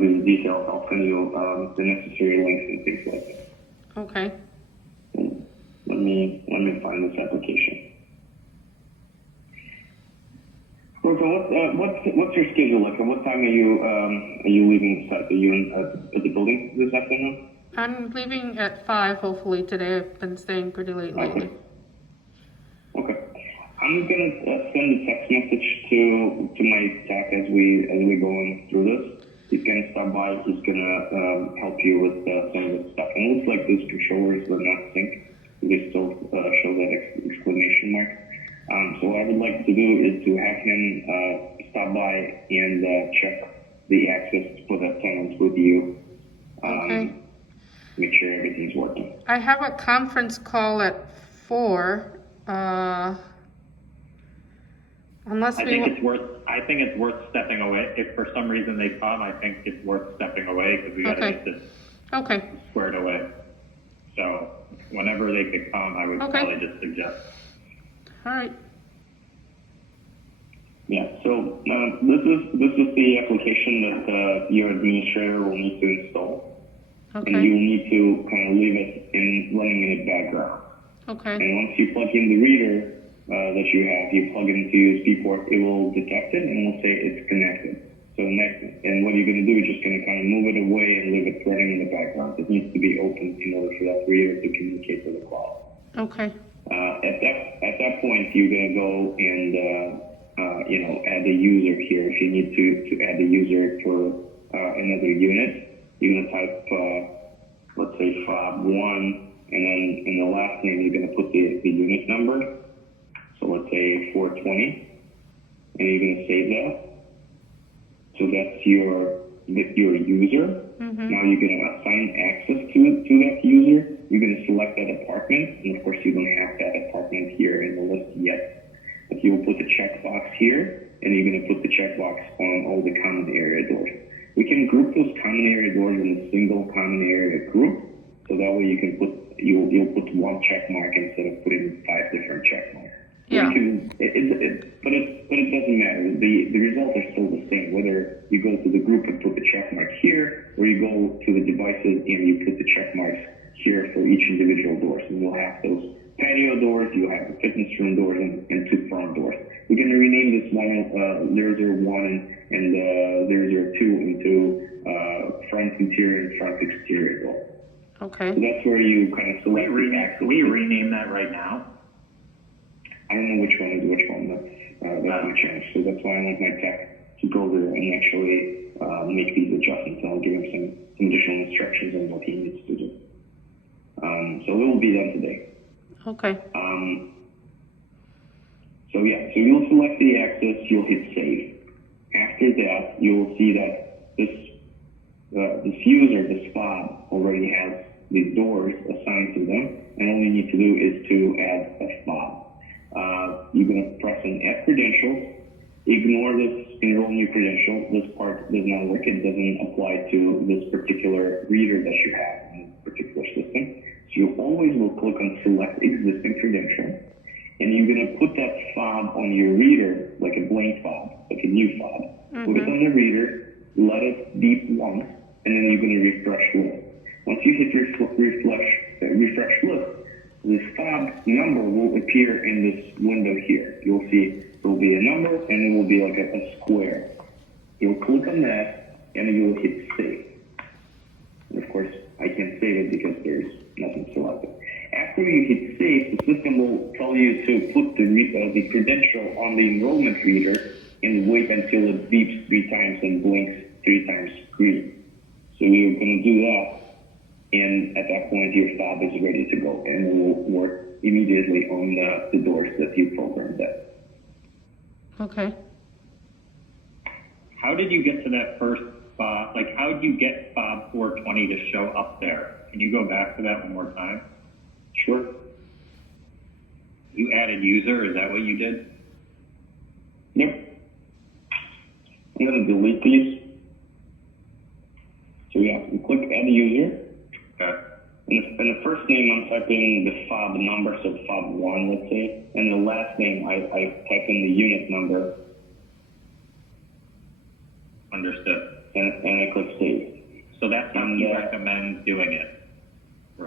through the details, I'll send you the necessary links and things like that. Okay. Let me find this application. What's your schedule like? At what time are you leaving the site? Are you at the building this afternoon? I'm leaving at 5, hopefully today. I've been staying pretty late lately. Okay. I'm gonna send a text message to my tech as we go on through this. He's gonna stop by. He's gonna help you with some of the stuff. And it looks like those controllers were not synced. They still show that exclamation mark. So what I would like to do is to have him stop by and check the access for that tenant with you. Okay. Make sure everything's working. I have a conference call at 4. Unless I think it's worth stepping away. If for some reason they come, I think it's worth stepping away because we got to get this squared away. So whenever they could come, I would probably just suggest. All right. Yeah. So this is the application that your administrator will need to install, and you will need to kind of leave it running in the background. Okay. And once you plug in the reader that you plug it into USB port, it will detect it and will say it's connected. So and what you're going to do is just going to kind of move it away and leave it running in the background. It needs to be open in order for that reader to communicate with the cloud. Okay. At that point, you're going to go and add a user here. If you need to add a user for another unit, you're going to type let's say fob1, and then in the last name you're going to put the unit number. So let's say 420, and you're going to save that. So that's your user. Mm-hmm. Now you're going to assign access to that user. You're going to select that apartment, and of course you don't have that apartment here in the list yet. But you will put the checkbox here, and you're going to put the checkbox on all the common area doors. We can group those common area doors in a single common area group, so that way you'll put one check mark instead of putting 5 different check marks. Yeah. But it doesn't matter. The results are still the same, whether you go to the group and put the check mark here, or you go to the devices and you put the check marks here for each individual doors. And you'll have those patio doors, you'll have the fitness room doors, and 2 front doors. We're going to rename this one 001 and 002 into front interior and front exterior door. Okay. So that's where you kind of select the access. Can we rename that right now? I don't know which one is which one. That's going to change. So that's why I want my tech to go there and actually make these adjustments. I'll give him some additional instructions on what he needs to do. So it will be done today. Okay. So you'll select the access. You'll hit save. After that, you will see that this user, this fob, already has the doors assigned to them, and all you need to do is to add a fob. You're going to press on Add Credentials. Ignore this Enroll New Credential. This part does not work. It doesn't apply to this particular reader that you have in this particular system. So you always will click on Select Existing Credential, and you're going to put that fob on your reader, like a blank fob, like a new fob. Mm-hmm. Put it on the reader, let it beep once, and then you're going to refresh list. Once you hit refresh list, the fob number will appear in this window here. You'll see there will be a number, and it will be like a square. You'll click on that, and you'll hit save. And of course, I can't save it because there's nothing selected. After you hit save, the system will tell you to put the credential on the enrollment reader and wait until it beeps 3 times and blinks 3 times green. So you're going to do that. And at that point, your fob is ready to go, and it will work immediately on the doors that you programmed that. Okay. How did you get to that first fob? Like, how did you get fob 420 to show up there? Can you go back to that one more time? Sure. You added user, is that what you did? Yep. I'm going to delete these. So you click Add User. Okay. In the first name, I'm typing the fob number, so fob 1, let's say. And the last name, I type in the unit number. Understood. and I click save. So that's how you recommend doing it.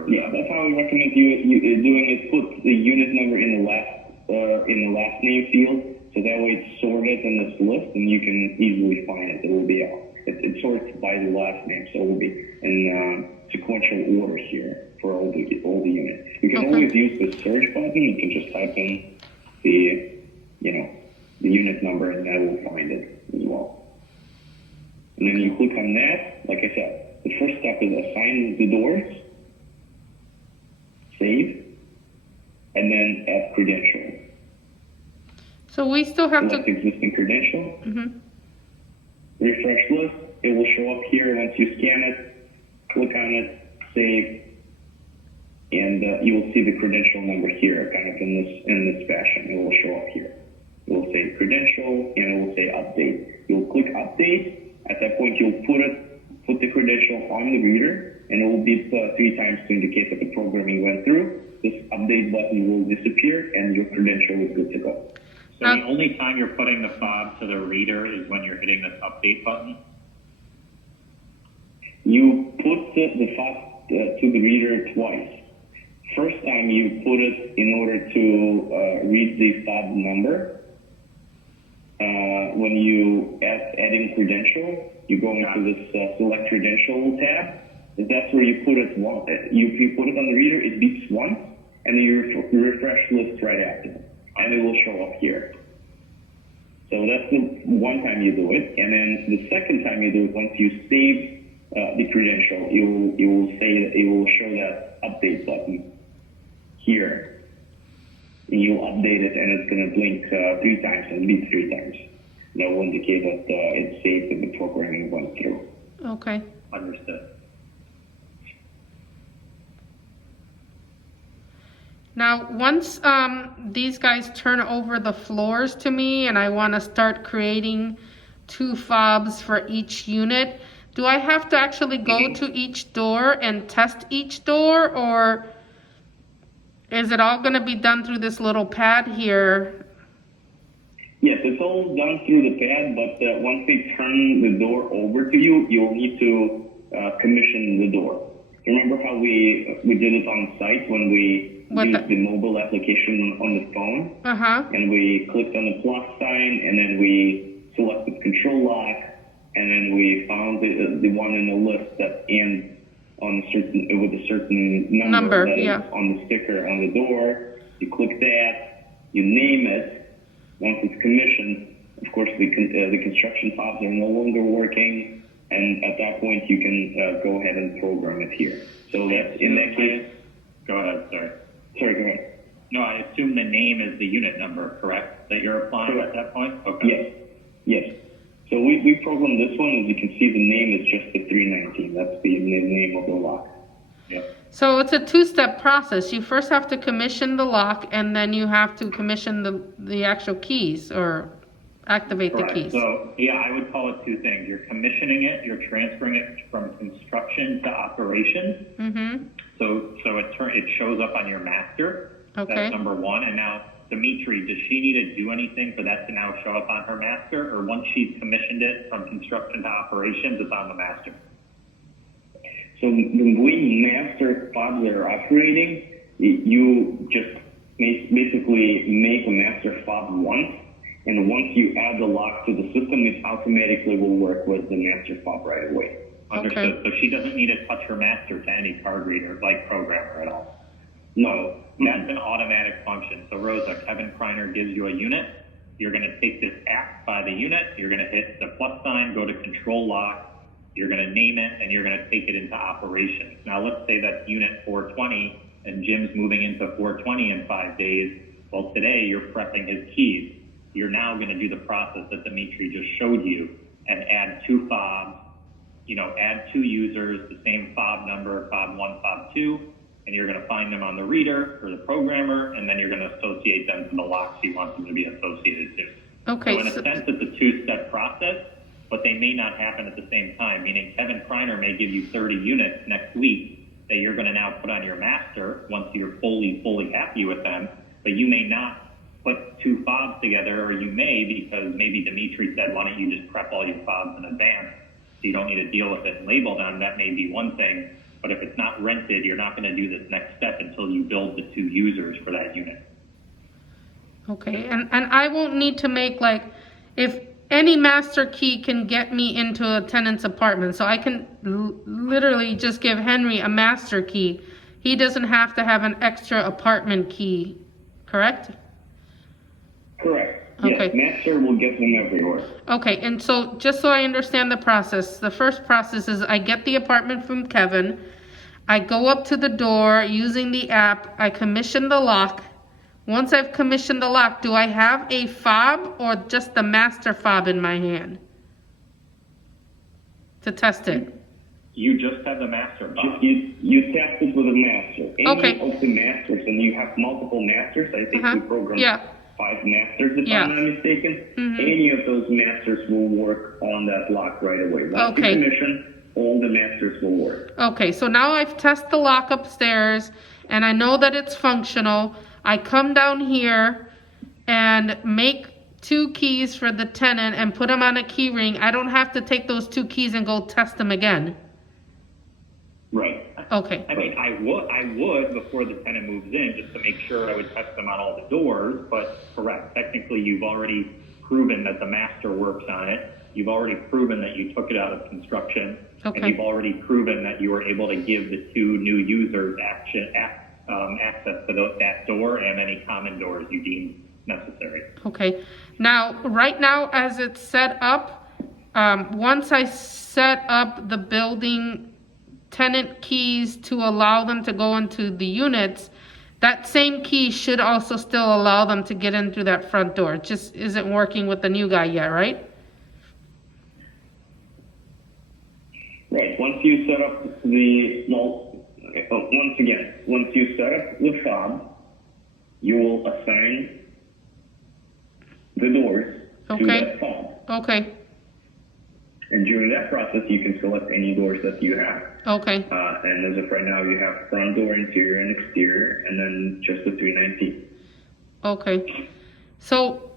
Yeah, that's how I recommend you doing it. Put the unit number in the last name field, so that way it's sorted in this list, and you can easily find it. It will be it sorts by the last name, so it will be in sequential order here for all the units. You can always use the search button. You can just type in the unit number, and that will find it as well. And then you click on that. Like I said, the first step is assign the doors, save, and then add credential. So we still have Select existing credential. Mm-hmm. Refresh list. It will show up here once you scan it. Click on it, save, and you will see the credential number here, kind of in this fashion. It will show up here. It will say credential, and it will say update. You'll click update. At that point, you'll put the credential on the reader, and it will beep 3 times to indicate that the programming went through. This update button will disappear, and your credential is good to go. So the only time you're putting the fob to the reader is when you're hitting this update button? You put the fob to the reader twice. First time you put it in order to read the fob number. When you add in credential, you go into this select credential tab. That's where you put it once. If you put it on the reader, it beeps once, and then you refresh list right after, and it will show up here. So that's the one time you do it, and then the second time you do it, once you save the credential, it will show that update button here. And you'll update it, and it's going to blink 3 times and beep 3 times. That will indicate that it's saved and the programming went through. Okay. Understood. Now, once these guys turn over the floors to me and I want to start creating 2 fobs for each unit, do I have to actually go to each door and test each door, or is it all going to be done through this little pad here? Yes, it's all done through the pad, but once they turn the door over to you, you'll need to commission the door. Remember how we did it on site when we used the mobile application on the phone? And we clicked on the plus sign, and then we selected control lock, and then we found the one in the list that ends with a certain number that is on the sticker on the door. You click that, you name it. Once it's commissioned, of course, the construction fobs are no longer working, and at that point, you can go ahead and program it here. So that's in that case. Go ahead, sorry. Sorry, go ahead. No, I assume the name is the unit number, correct? That you're applying at that point? Okay. Yes. So we programmed this one. As you can see, the name is just the 319. That's the name of the lock. Yep. So it's a 2-step process. You first have to commission the lock, and then you have to commission the actual keys or activate the keys. So yeah, I would call it 2 things. You're commissioning it. You're transferring it from construction to operations. Mm-hmm. So it shows up on your master. Okay. That's number 1. And now, Dimitri, does she need to do anything for that to now show up on her master, or once she's commissioned it from construction to operations, it's on the master? So the way master fobs are operating, you just basically make a master fob once, and once you add the lock to the system, it automatically will work with the master fob right away. Understood. So she doesn't need to touch her master to any card reader, like programmer at all? No. That's an automatic function. So Rosa, Kevin Kreiner gives you a unit. You're going to take this app by the unit. You're going to hit the plus sign, go to control lock. You're going to name it, and you're going to take it into operations. Now, let's say that's unit 420, and Jim's moving into 420 in 5 days. Well, today you're prepping his keys. You're now going to do the process that Dimitri just showed you and add 2 fobs, add 2 users, the same fob number, fob 1, fob 2, and you're going to find them on the reader or the programmer, and then you're going to associate them to the locks you want them to be associated to. Okay. So in a sense, it's a 2-step process, but they may not happen at the same time, meaning Kevin Kreiner may give you 30 units next week that you're going to now put on your master once you're fully happy with them, but you may not put 2 fobs together, or you may, because maybe Dimitri said, why don't you just prep all your fobs in advance you don't need to deal with it and label them, that may be one thing. But if it's not rented, you're not going to do this next step until you build the 2 users for that unit. Okay, and I won't need to make, like, if any master key can get me into a tenant's apartment, so I can literally just give Henry a master key. He doesn't have to have an extra apartment key, correct? Correct. Okay. Yes, master will get them everywhere. Okay, and so just so I understand the process, the first process is I get the apartment from Kevin, I go up to the door using the app, I commission the lock. Once I've commissioned the lock, do I have a fob or just the master fob in my hand to test it? You just have the master fob. You test it with a master. Any Okay. of the masters, and you have multiple masters. I think we programmed Yeah. 5 masters, if Yeah. I'm not mistaken. Any of those masters will work on that lock right away. Once Okay. you commission, all the masters will work. Okay, so now I've tested the lock upstairs and I know that it's functional. I come down here and make 2 keys for the tenant and put them on a key ring. I don't have to take those 2 keys and go test them again. Right. Okay. I mean, I would before the tenant moves in, just to make sure I would test them on all the doors, but correct. Technically, you've already proven that the master works on it. You've already proven that you took it out of construction. Okay. And you've already proven that you were able to give the 2 new users access to that door and any common doors you deem necessary. Okay. Now, right now, as it's set up, once I set up the building tenant keys to allow them to go into the units, that same key should also still allow them to get in through that front door. It just isn't working with the new guy yet, right? Right. Once you set up once you set up the fob, you will assign the doors to Okay. that fob. Okay. And during that process, you can select any doors that you have. Okay. And as of right now, you have front door, interior, and exterior, and then just the 319. Okay. So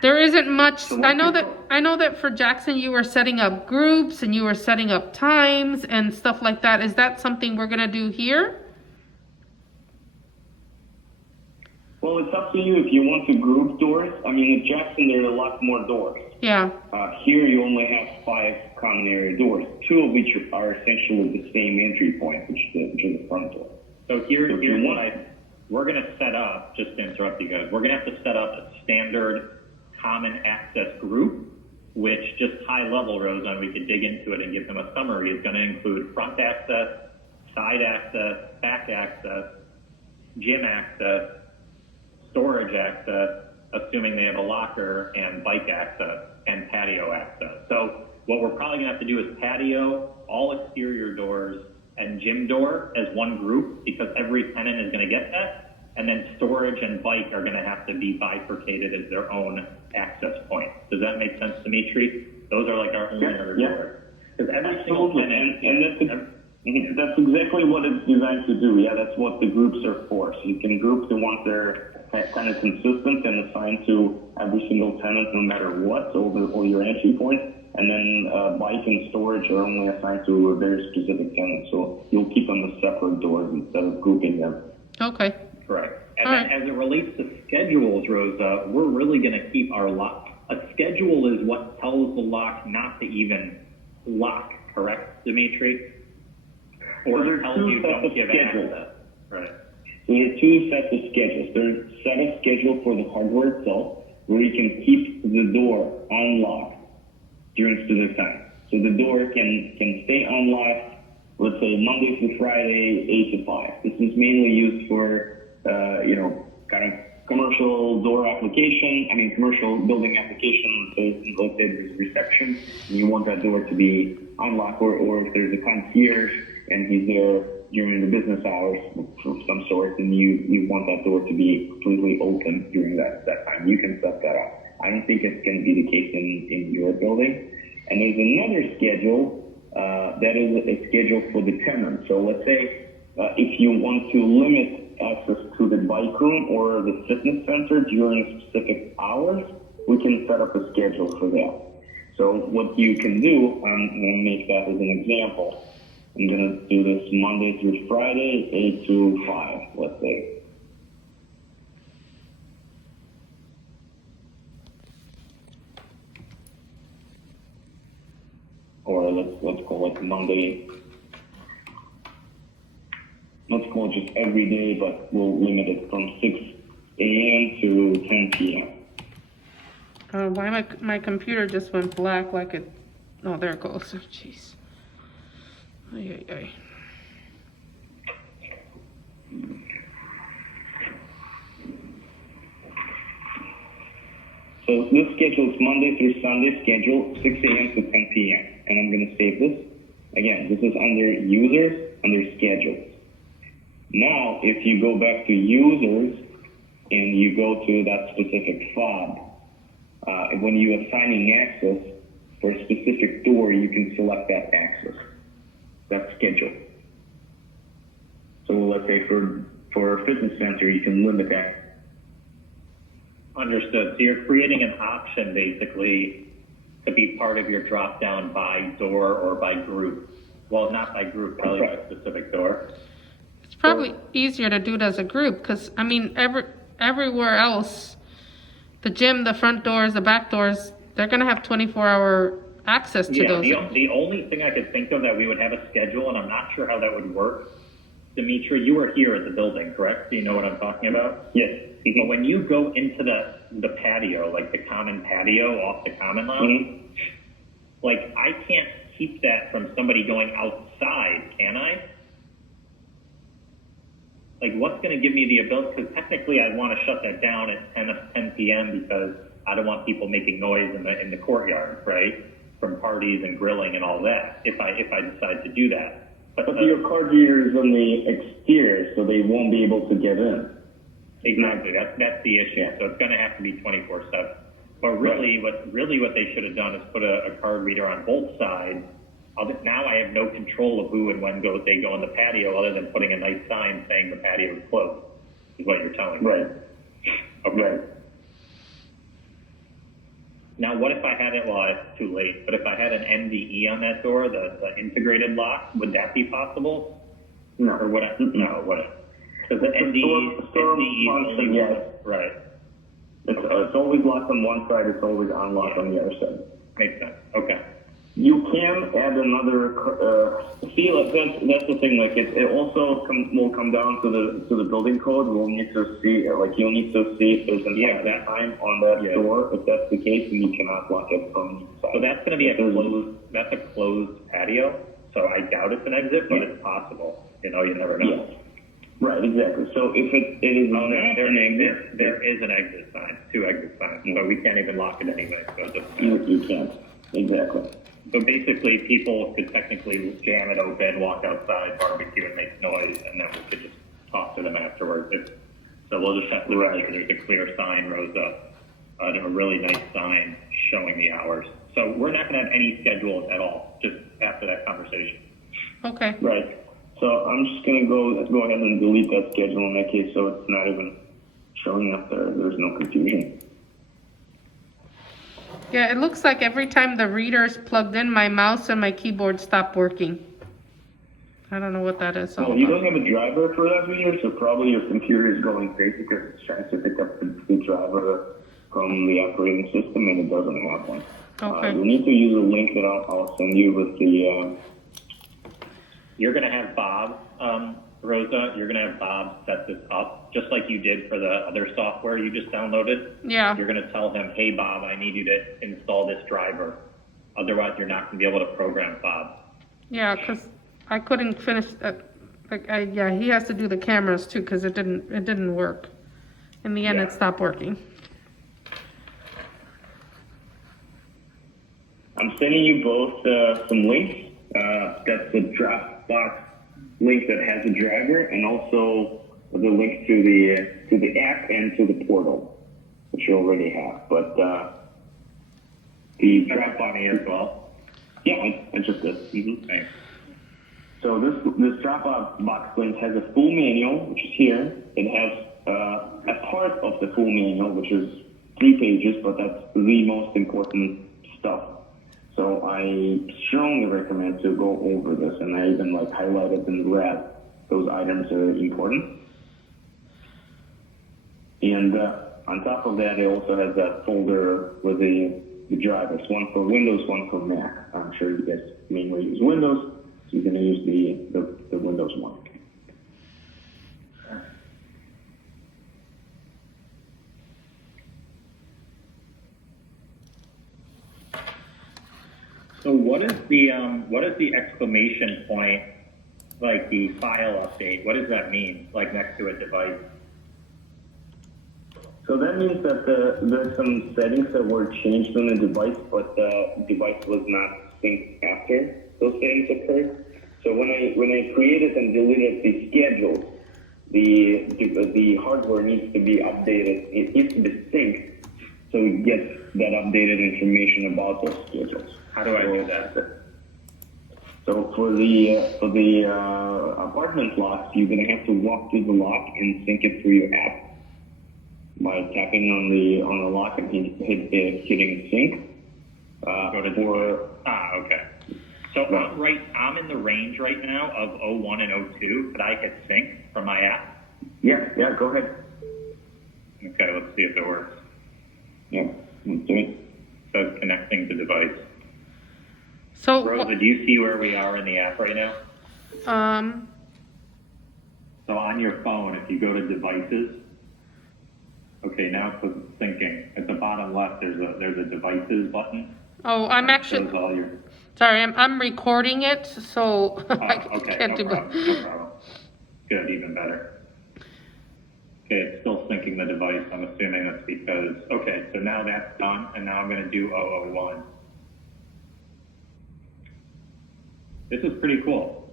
there isn't much. I know that for Jackson you were setting up groups and you were setting up times and stuff like that. Is that something we're gonna do here? Well, it's up to you if you want to group doors. I mean, at Jackson, there are a lot more doors. Yeah. Here, you only have 5 common area doors, 2 of which are essentially the same entry point, which is the front door. So here's what we're going to set up, just to interrupt you guys, we're going to have to set up a standard common access group, which just high level, Rosa, and we could dig into it and give them a summary, is going to include front access, side access, back access, gym access, storage access, assuming they have a locker, and bike access, and patio access. So what we're probably gonna have to do is patio, all exterior doors, and gym door as one group, because every tenant is gonna get that, and then storage and bike are gonna have to be bifurcated as their own access point. Does that make sense, Dimitri? Those are like our only other doors. Because every single tenant, and that's exactly what it's designed to do. Yeah, that's what the groups are for. So you can group the ones that are kind of consistent and assigned to every single tenant, no matter what, all your entry points. And then bike and storage are only assigned to a very specific tenant. So you'll keep them as separate doors instead of grouping them. Okay. correct. And then as it relates to schedules, Rosa, we're really going to keep our lock. A schedule is what tells the lock not to even lock, correct, Dimitri? Or There's tells two you sets don't of give schedules. access. Right. So there are 2 sets of schedules. There's a set of schedule for the hardware itself, where you can keep the door unlocked during specific time. So the door can stay unlocked, let's say Monday through Friday, 8 to 5. This is mainly used for, kind of commercial door application. I mean, commercial building application. So let's say there's reception, and you want that door to be unlocked, or if there's a concierge and he's there during the business hours of some sort, and you want that door to be completely open during that time. You can set that up. I don't think it's going to be the case in your building. And there's another schedule that is a schedule for the tenant. So let's say if you want to limit access to the bike room or the fitness center during specific hours, we can set up a schedule for that. So what you can do, I'm going to make that as an example. I'm going to do this Monday through Friday, 8 to 5, let's say. Or let's call it Monday. Let's call it just every day, but we'll limit it from 6 a.m. to 10 p.m. Why my computer just went black like it... Oh, there it goes. Oh, jeez. Ay, ay, ay. So this schedule is Monday through Sunday schedule, 6 a.m. to 10 p.m. And I'm going to save this. Again, this is under users, under schedules. Now, if you go back to users and you go to that specific fob, when you are assigning access for a specific door, you can select that access, that schedule. So let's say for a fitness center, you can limit that. Understood. So you're creating an option basically to be part of your drop down by door or by group. Well, not by group, probably by a specific door. It's probably easier to do it as a group because, I mean, everywhere else, the gym, the front doors, the back doors, they're going to have 24-hour access to those. The only thing I could think of that we would have a schedule, and I'm not sure how that would work. Dimitri, you were here at the building, correct? Do you know what I'm talking about? Yes. But when you go into the patio, like the common patio off the common lounge, like I can't keep that from somebody going outside, can I? Like, what's going to give me the ability? Because technically, I want to shut that down at 10 p.m. because I don't want people making noise in the courtyard, right? From parties and grilling and all that. If I decide to do that, but your card reader is on the exterior, so they won't be able to get in. Exactly. That's the issue. Yeah. So it's going to have to be 24/7. But really, what they should have done is put a card reader on both sides. Now I have no control of who and when they go in the patio, other than putting a nice sign saying the patio is closed. Is what you're telling me. Right. Okay. Right. Now, what if I had it? Well, it's too late. But if I had an NDE on that door, the integrated lock, would that be possible? No. Or would I? No. Would it? Because the NDE function, yes. Right. It's always locked on one side. It's always unlocked on the other side. Makes sense. Okay. You can add another. That's the thing. Like it also will come down to the building code. We'll need to see. Like you'll need to see if there's an exit time on that door. If that's the case, then you cannot lock it from inside. So that's going to be a closed patio. So I doubt it's an exit, but it's possible. You never know. Yes. Right. Exactly. So if it is not an exit, there is an exit sign, 2 exit signs. So we can't even lock it anyway. So you can't. Exactly. So basically, people could technically jam it open, walk outside, barbecue, and make noise, and then we could just talk to them afterwards. So we'll just have to there's a clear sign rose up, a really nice sign showing the hours. So we're not going to have any schedules at all, just after that conversation. Okay. Right. So I'm just going to go ahead and delete that schedule in that case, so it's not even showing up there. There's no confusion. Yeah, it looks like every time the reader's plugged in, my mouse and my keyboard stop working. I don't know what that is. Well, you don't have a driver for that reader, so probably your computer is going crazy because it's trying to pick up the driver from the operating system, and it doesn't have one. Okay. You need to use a link that I'll send you with the... You're going to have Bob, Rosa, you're going to have Bob set this up, just like you did for the other software you just downloaded. Yeah. You're going to tell him, hey, Bob, I need you to install this driver. Otherwise, you're not going to be able to program Bob. Yeah, because I couldn't finish. He has to do the cameras too because it didn't work. In the end, it stopped working. I'm sending you both some links. That's the Dropbox link that has a driver, and also the link to the app and to the portal, which you already have. But the Dropbox as well. Yeah, I just did. Mm-hmm. Thanks. So this Dropbox link has a full manual, which is here. It has a part of the full manual, which is 3 pages, but that's the most important stuff. So I strongly recommend to go over this, and I even like highlighted in red those items are important. And on top of that, it also has that folder with the drivers, one for Windows, one for Mac. I'm sure you guys mainly use Windows, so you're going to use the Windows one. So what is the exclamation point, like the file update? What does that mean? Like next to a device? So that means that there's some settings that were changed on the device, but the device was not synced after those settings occurred. So when I created and deleted the schedules, the hardware needs to be updated. It needs to be synced so it gets that updated information about those schedules. How do I do that? So for the apartment locks, you're gonna have to walk through the lock and sync it through your app by tapping on the lock and hitting sync. Okay. So I'm in the range right now of 01 and 02. Could I hit sync from my app? Yeah, go ahead. Okay, let's see if it works. Yeah, let's do it. So it's connecting to device. So, Rosa, do you see where we are in the app right now? So on your phone, if you go to devices, okay, now it says syncing. At the bottom left, there's a devices button. oh, I'm actually, sorry, I'm recording it, so I Okay, can't do no problem. Good, even better. Okay, it's still syncing the device. I'm assuming that's because, okay, so now that's done, and now I'm going to do 001. This is pretty cool.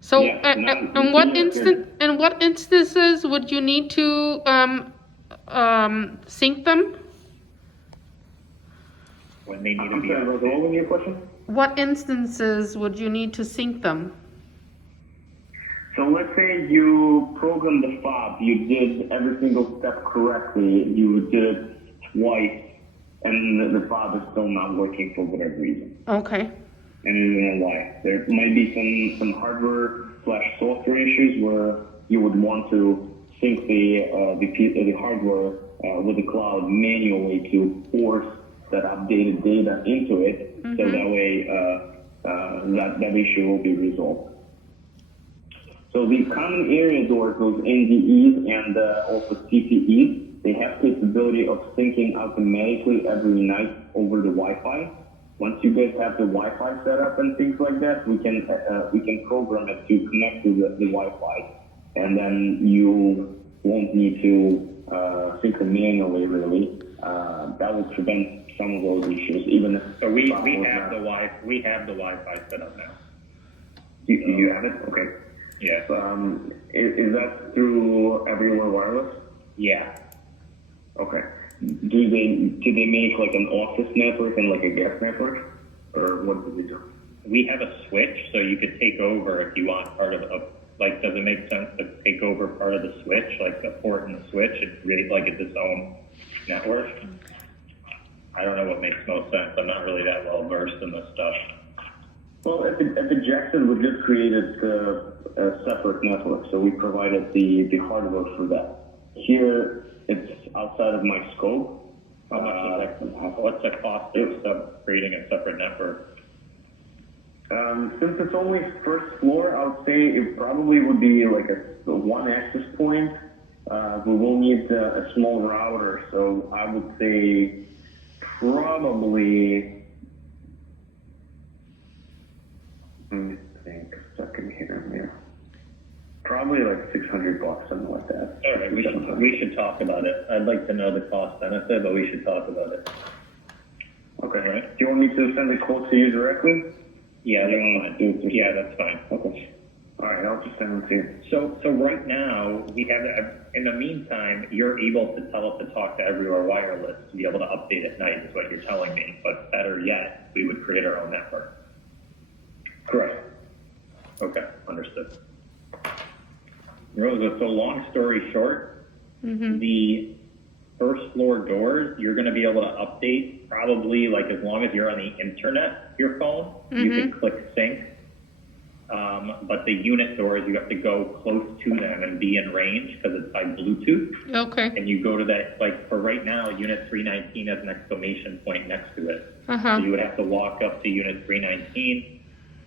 So, Yeah, in what instances would you need to sync them? When they need to I'm be sorry, Rosa, what was your question? What instances would you need to sync them? So let's say you programmed the fob, you did every single step correctly, you did it twice, and the fob is still not working for whatever reason. Okay. And you don't know why. There might be some hardware/software issues where you would want to sync the hardware with the cloud manually to force that updated data into it, so that way that issue will be resolved. So the common area doors, those NDEs and also CPEs, they have capability of syncing automatically every night over the Wi-Fi. Once you guys have the Wi-Fi set up and things like that, we can program it to connect to the Wi-Fi, and then you won't need to sync them manually. Really, that will prevent some of those issues. Even if so, we have the Wi-Fi set up now. You have it? Okay. Yeah. Is that through Everywhere Wireless? Yeah. Okay. Do they make like an office network and like a guest network, or what do they do? We have a switch, so you could take over if you want part of like, does it make sense to take over part of the switch, like a port in the switch, and create like its own network? I don't know what makes most sense. I'm not really that well versed in this stuff. Well, at the Jackson, we just created a separate network, so we provided the hardware for that. Here, it's outside of my scope. How much is that? What's the cost of creating a separate network? Since it's only first floor, I would say it probably would be like a one access point. We will need a small router, so I would say probably. Let me think a second here. Yeah. Probably like $600, something like that. All right, we should talk about it. I'd like to know the cost benefit, but we should talk about it. Okay. All right. Do you want me to send the quote to you directly? Yeah, that's fine. Yeah, that's fine. Okay. All right, I'll just send them to you. So right now we have. In the meantime, you're able to tell us to talk to Everywhere Wireless to be able to update at night. Is what you're telling me. But better yet, we would create our own network. Correct. Okay, understood. Rosa, so long story short, the first floor doors, you're going to be able to update probably like as long as you're on the internet, your phone, you can click sync. But the unit doors, you have to go close to them and be in range because it's by Bluetooth. Okay. And you go to that, like for right now, unit 319 has an exclamation point next to it. Uh-huh. So you would have to walk up to unit 319,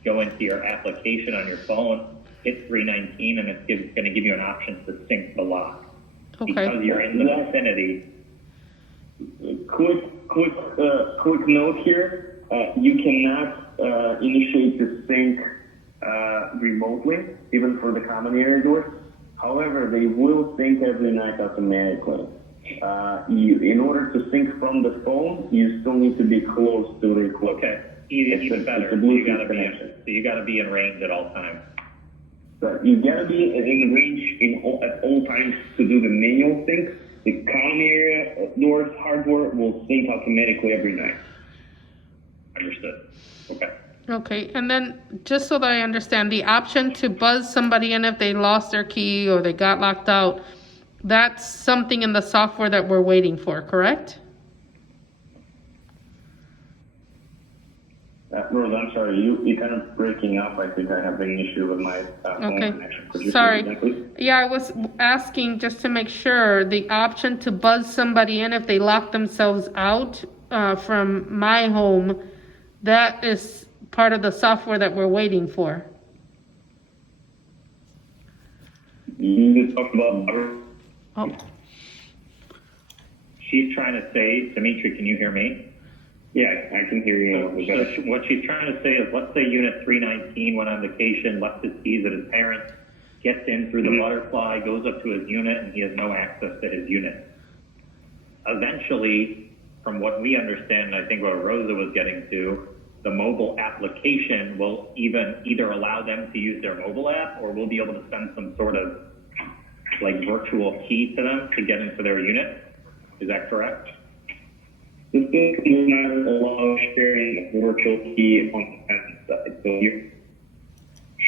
go into your application on your phone, hit 319, and it's going to give you an option to sync the lock. Okay. Because you're in the vicinity. Quick note here. You cannot initiate the sync remotely, even for the common area doors. However, they will sync every night automatically. In order to sync from the phone, you still need to be close to the equipment. Okay, even better. So you got to be in range at all times. Right. You gotta be in range at all times to do the manual sync. The common area doors hardware will sync automatically every night. Understood. Okay. Okay, and then just so that I understand, the option to buzz somebody in if they lost their key or they got locked out, that's something in the software that we're waiting for, correct? Rose, I'm sorry, you're kind of breaking up. I think I have an issue with my phone connection. Could you Sorry. say that, please? Yeah, I was asking just to make sure the option to buzz somebody in if they lock themselves out from my home, that is part of the software that we're waiting for. You just talked about. Oh, She's trying to say, Dimitri, can you hear me? Yeah, I can hear you. So what she's trying to say is, let's say Unit 319 went on vacation, left his keys at his parents, gets in through the butterfly, goes up to his unit, and he has no access to his unit. Eventually, from what we understand, and I think what Rosa was getting to, the mobile application will either allow them to use their mobile app, or we'll be able to send some sort of like virtual key to them to get into their unit. Is that correct? The system does not allow sharing a virtual key on the tenant side, so you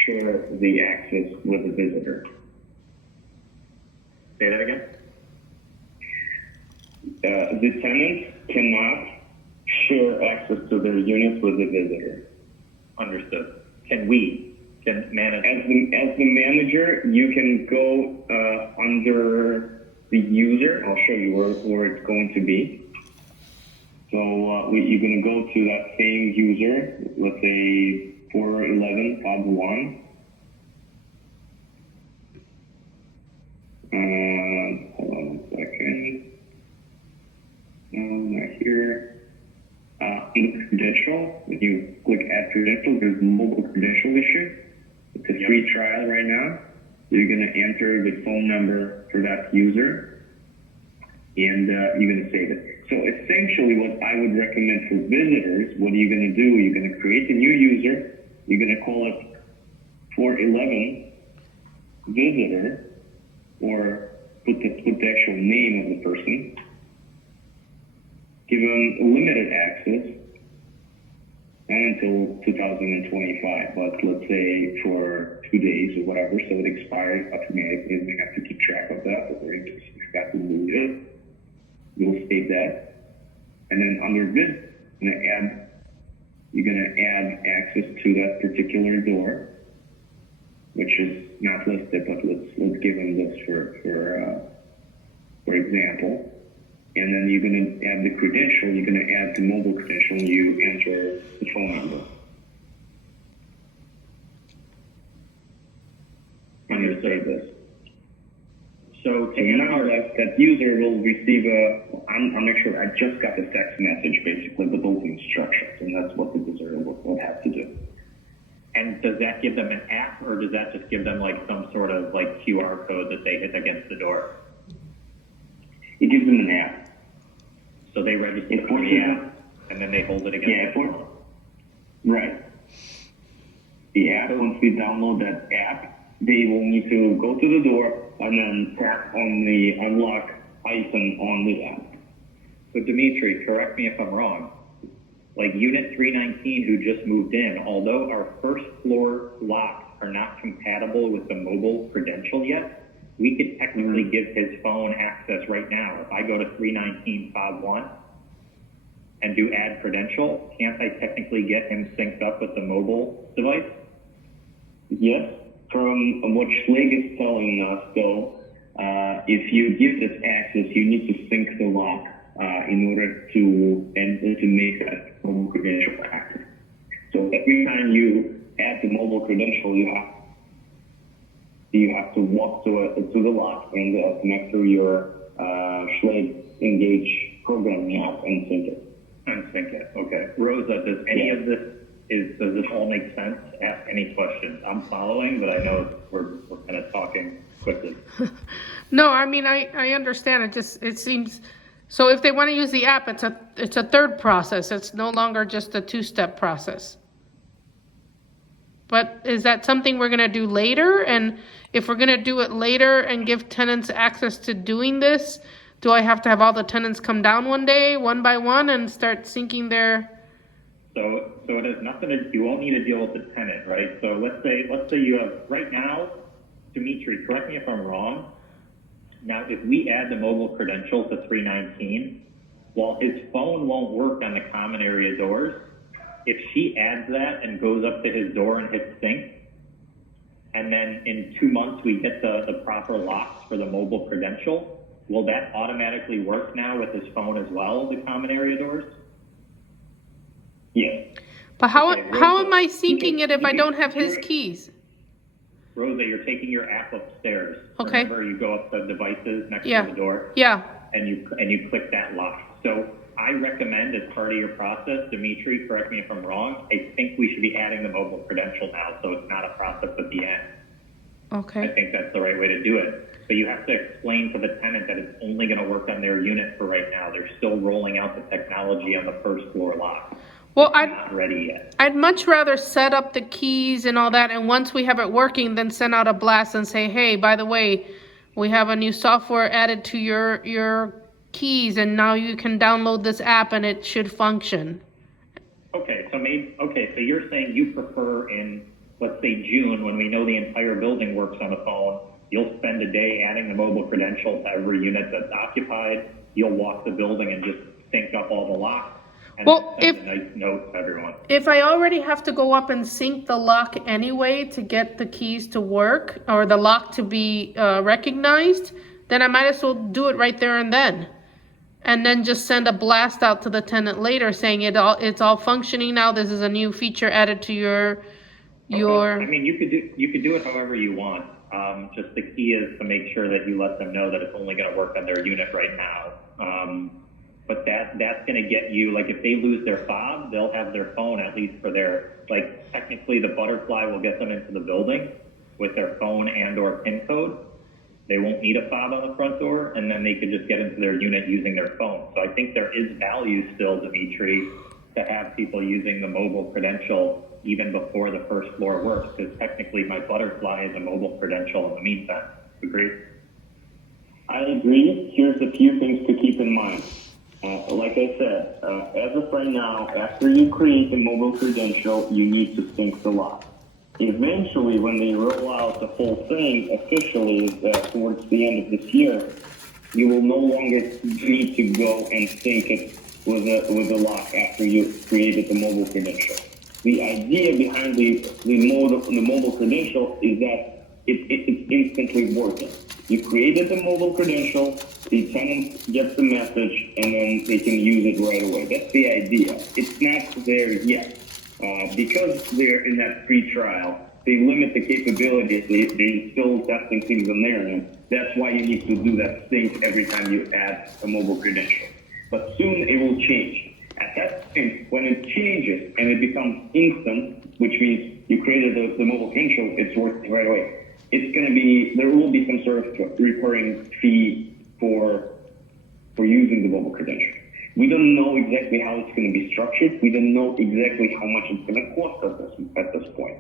share the access with the visitor. Say that again? The tenant cannot share access to their units with the visitor. Understood. Can manage? As the manager, you can go under the user. I'll show you where it's going to be. So you're going to go to that same user, let's say 411 pod 1. Hold on 1 second. No, not here. In the credential, when you click add credential, there's a mobile credential issue. It's a free trial right now. You're going to enter the phone number for that user, and you're going to save it. So essentially what I would recommend for visitors, what are you going to do? You're going to create a new user. You're going to call it 411 visitor, or put the actual name of the person. Give them limited access, not until 2025, but let's say for 2 days or whatever, so it expires automatically, and we have to keep track of that, but we're exactly what it is. You'll save that, and then under this, you're gonna add access to that particular door, which is not listed, but let's give them this for example. And then you're gonna add the credential. You're gonna add the mobile credential, and you enter the phone number. Understand this. So now that user will receive I'm not sure, I just got the text message basically with those instructions, and that's what the visitor will have to do. And does that give them an app, or does that just give them like some sort of like QR code that they hit against the door? It gives them an app. So they register for the app, and then they hold it against the door? Right. The app, once we download that app, they will need to go to the door and then tap on the unlock icon on the app. So Dimitri, correct me if I'm wrong. Like Unit 319 who just moved in, although our first floor locks are not compatible with the mobile credential yet, we could technically give his phone access right now. If I go to 319 fob 1 and do add credential, can't I technically get him synced up with the mobile device? Yes. From what Schlage is telling us, though, if you give this access, you need to sync the lock in order to make that mobile credential active. So every time you add the mobile credential, you have to walk to the lock and connect through your Schlage Engage programming app and sync it. Okay. Rosa, does any of this does this all make sense? Ask any questions. I'm following, but I know we're kind of talking quickly. No, I mean I understand. It seems so. If they want to use the app, it's a third process. It's no longer just a two-step process. But is that something we're going to do later? And if we're going to do it later and give tenants access to doing this, do I have to have all the tenants come down one day, one by one, and start syncing their... So it has nothing to, you won't need to deal with the tenant, right? So let's say you have, right now, Dimitri, correct me if I'm wrong. Now, if we add the mobile credential to 319, while his phone won't work on the common area doors, if she adds that and goes up to his door and hits sync, and then in 2 months we get the proper locks for the mobile credential, will that automatically work now with his phone as well, the common area doors? Yes. But how am I syncing it if I don't have his keys? Rosa, you're taking your app upstairs. Okay. Remember, you go up the devices next to the door. Yeah. And you click that lock. So I recommend, as part of your process, Dimitri, correct me if I'm wrong, I think we should be adding the mobile credential now, so it's not a process at the end. Okay. I think that's the right way to do it. But you have to explain to the tenant that it's only going to work on their unit for right now. They're still rolling out the technology on the first floor lock. Well, Not ready yet. I'd much rather set up the keys and all that, and once we have it working, then send out a blast and say, hey, by the way, we have a new software added to your keys, and now you can download this app and it should function. Okay, so you're saying you prefer in, let's say, June, when we know the entire building works on the phone, you'll spend a day adding the mobile credential to every unit that's occupied. You'll walk the building and just sync up all the locks. And well, send a nice note to everyone. If I already have to go up and sync the lock anyway to get the keys to work or the lock to be recognized, then I might as well do it right there and then. And then just send a blast out to the tenant later saying it's all functioning now. This is a new feature added to your. I mean, you could do it however you want. Just the key is to make sure that you let them know that it's only going to work on their unit right now. But that's going to get you, like, if they lose their fob, they'll have their phone at least for their, like, technically the butterfly will get them into the building with their phone and or PIN code. They won't need a fob on the front door, and then they could just get into their unit using their phone. So I think there is value still, Dimitri, to have people using the mobile credential even before the first floor works, because technically my butterfly is a mobile credential in the meantime. Agree? I agree. Here's a few things to keep in mind. Like I said, as of right now, after you create the mobile credential, you need to sync the lock. Eventually, when they roll out the whole thing officially towards the end of this year, you will no longer need to go and sync it with the lock after you created the mobile credential. The idea behind the mobile credential is that it's instantly working. You created the mobile credential, the tenant gets the message, and then they can use it right away. That's the idea. It's not there yet. Because they're in that free trial, they limit the capabilities. They're still testing things on their end. That's why you need to do that sync every time you add a mobile credential. But soon it will change. At that point, when it changes and it becomes instant, which means you created the mobile credential, it's working right away. There will be some sort of recurring fee for using the mobile credential. We don't know exactly how it's going to be structured. We don't know exactly how much it's going to cost us at this point.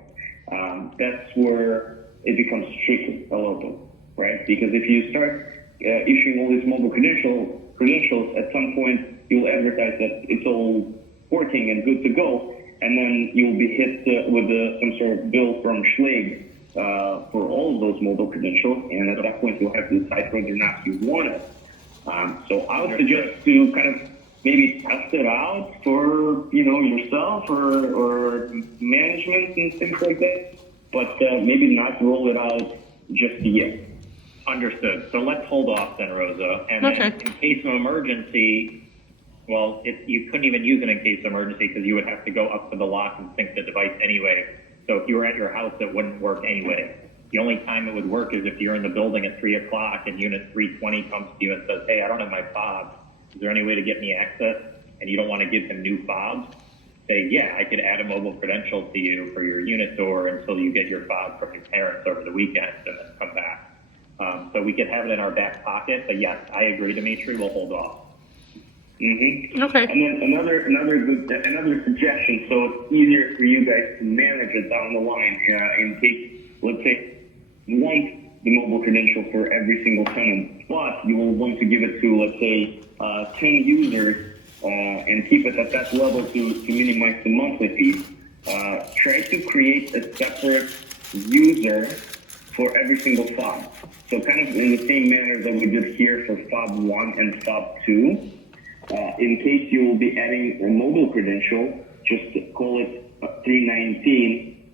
That's where it becomes tricky a little bit, right? Because if you start issuing all these mobile credentials, at some point you'll advertise that it's all working and good to go, and then you'll be hit with some sort of bill from Schlage for all of those mobile credentials, and at that point you'll have to decide whether or not you want it. So I would suggest to kind of maybe test it out for yourself or management and things like that, but maybe not roll it out just yet. Understood. So let's hold off then, Rosa. And Okay. then in case of emergency, well, you couldn't even use it in case of emergency because you would have to go up to the lock and sync the device anyway. So if you were at your house, it wouldn't work anyway. The only time it would work is if you're in the building at 3 o'clock and unit 320 comes to you and says, hey, I don't have my fobs. Is there any way to get me access? And you don't want to give him new fobs? Say, yeah, I could add a mobile credential to you for your unit door until you get your fob from your parents over the weekend and then come back. So we could have it in our back pocket, but yes, I agree, Dimitri, we'll hold off. Mm-hmm. Okay. And then another suggestion, so it's easier for you guys to manage it down the line. In case, let's say, you want the mobile credential for every single tenant, but you will want to give it to, let's say, 10 users, and keep it at that level to minimize the monthly fee. Try to create a separate user for every single fob. So kind of in the same manner that we did here for fob 1 and fob 2. In case you will be adding a mobile credential, just call it 319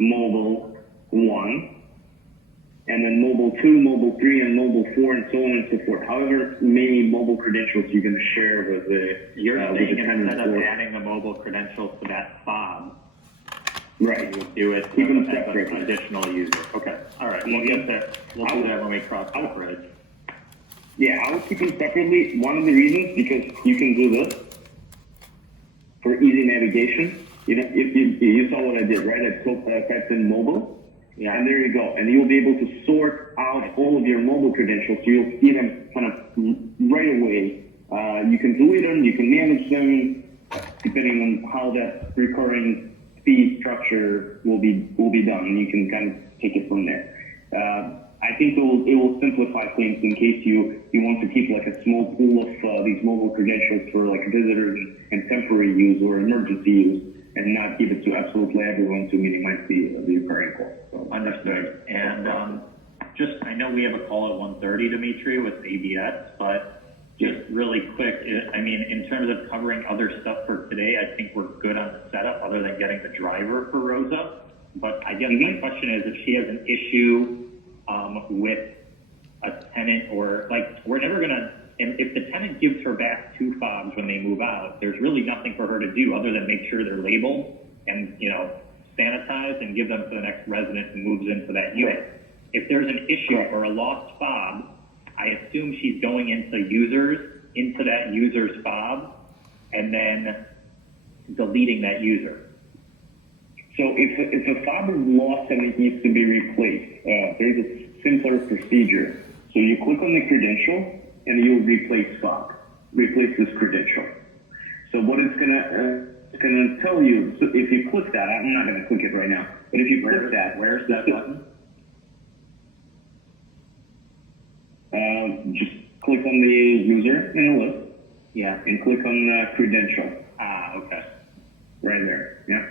mobile 1, and then mobile 2, mobile 3, and mobile 4, and so on and so forth. However many mobile credentials you can share with the You're saying instead of or, adding a mobile credential to that fob, right. you do it Keep them as separate. an additional user. Okay, all right, we'll get there. We'll do that when we cross that bridge. Yeah, I would keep them separately. One of the reasons, because you can do this for easy navigation. You know, if you saw what I did, right? I typed in mobile. Yeah. And there you go. And you'll be able to sort out all of your mobile credentials. So you'll see them kind of right away. You can delete them. You can manage them depending on how that recurring fee structure will be done. You can kind of take it from there. I think it will simplify things in case you want to keep like a small pool of these mobile credentials for like visitors and temporary use or emergency use, and not give it to absolutely everyone to minimize the recurring cost. So, Understood. And I know we have a call at 1:30, Dimitri, with ABS, but just really quick, I mean, in terms of covering other stuff for today, I think we're good on the setup other than getting the driver for Rosa. But I guess my question is if she has an issue with a tenant, or like we're never going to, and if the tenant gives her back 2 fobs when they move out, there's really nothing for her to do other than make sure they're labeled and, sanitized and give them to the next resident who moves into that unit. If there's an issue or a lost fob, I assume she's going into that user's fob, and then deleting that user. So if a fob is lost and it needs to be replaced, there's a simpler procedure. So you click on the credential and you'll replace this credential. So what it's gonna tell you, so if you click that, I'm not gonna click it right now, but if you click that, Where's that button? Just click on the user in the list. Yeah. And click on credential. Okay. Right there, yeah.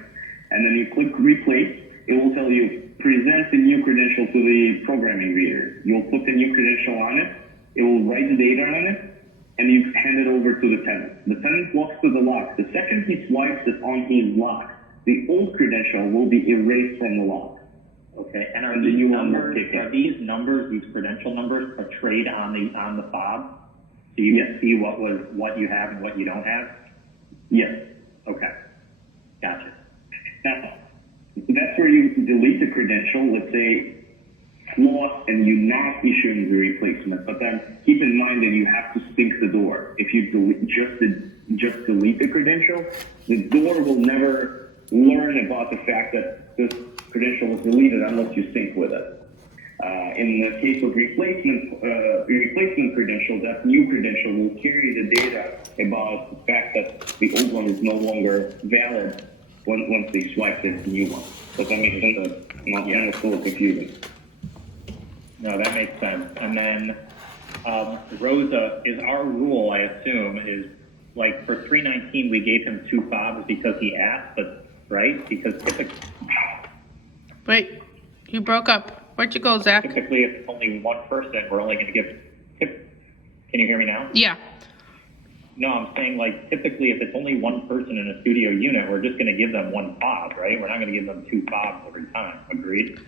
And then you click replace. It will tell you present the new credential to the programming reader. You'll put the new credential on it. It will write the data on it, and you hand it over to the tenant. The tenant walks to the lock. The second he swipes it on his lock, the old credential will be erased from the lock. Okay. And are And the these new one will numbers, kick in. these credential numbers, portrayed on the fob? So you can see what you have and what you don't have? Yes. Okay. Gotcha. Now, that's where you delete the credential, let's say, lost, and you're not issuing the replacement. But then keep in mind that you have to sync the door. If you just delete the credential, the door will never learn about the fact that this credential was deleted unless you sync with it. In the case of replacement credential, that new credential will carry the data about the fact that the old one is no longer valid once they swipe the new one. Does that make sense? Not full of confusion. No, that makes sense. And then, Rosa, is our rule, I assume, is like for 319, we gave him 2 fobs because he asked, but right? Because typically, Wait, You broke up. Where'd you go, Zach? Typically, if it's only one person, we're only going to give. Can you hear me now? Yeah. No, I'm saying like typically if it's only one person in a studio unit, we're just going to give them one fob, right? We're not going to give them 2 fobs every time. Agreed?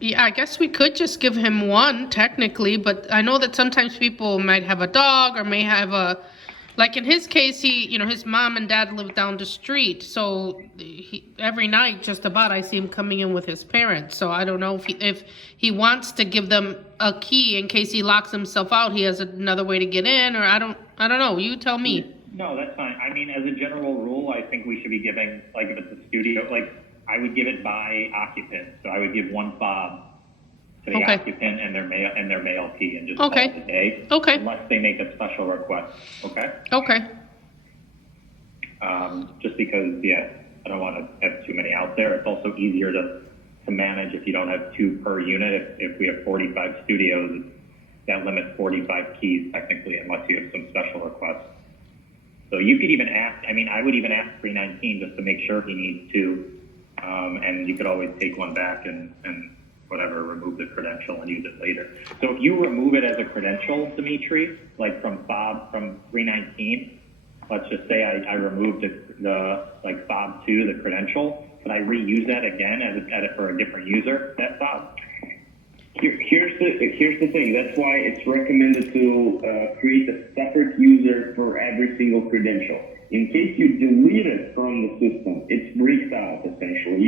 Yeah, I guess we could just give him one technically, but I know that sometimes people might have a dog or may have like in his case, his mom and dad live down the street, so every night just about I see him coming in with his parents. So I don't know if he wants to give them a key in case he locks himself out. He has another way to get in, or I don't know. You tell me. No, that's fine. I mean, as a general rule, I think we should be giving, like if it's a studio, like I would give it by occupant. So I would give 1 fob to the occupant and their mail key, and just call it a day. Okay. Unless they make a special request. Okay. Okay. Just because, I don't want to have too many out there. It's also easier to manage if you don't have 2 per unit. If we have 45 studios, that limits 45 keys technically, unless you have some special requests. So you could even ask. I mean, I would even ask 319 just to make sure he needs 2, and you could always take one back and whatever, remove the credential and use it later. So if you remove it as a credential, Dimitri, like from 319, let's just say I removed the fob 2, the credential, but I reuse that again as for a different user, that fob. Here's the thing. That's why it's recommended to create a separate user for every single credential. In case you delete it from the system, it breaks out essentially.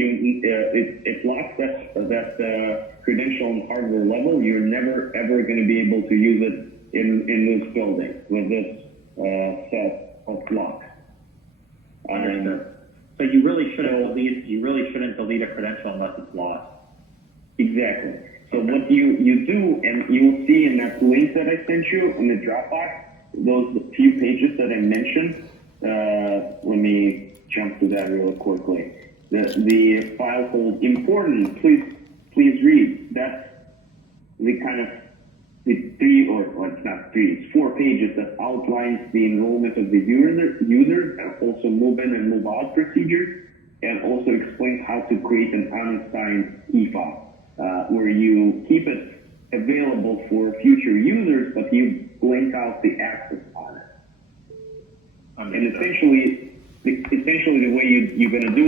It locks that credential on hardware level. You're never ever going to be able to use it in this building with this set of locks. So you really shouldn't delete a credential unless it's lost. Exactly. So what you do, and you'll see in that link that I sent you in the Dropbox, those few pages that I mentioned. Let me jump to that real quickly. The file called important. Please read. That's the kind of the 3, or it's not 3. It's 4 pages that outlines the enrollment of the users, and also move in and move out procedures, and also explains how to create an unassigned key fob. Where you keep it available for future users, but you blank out the access on it. And essentially the way you're going to do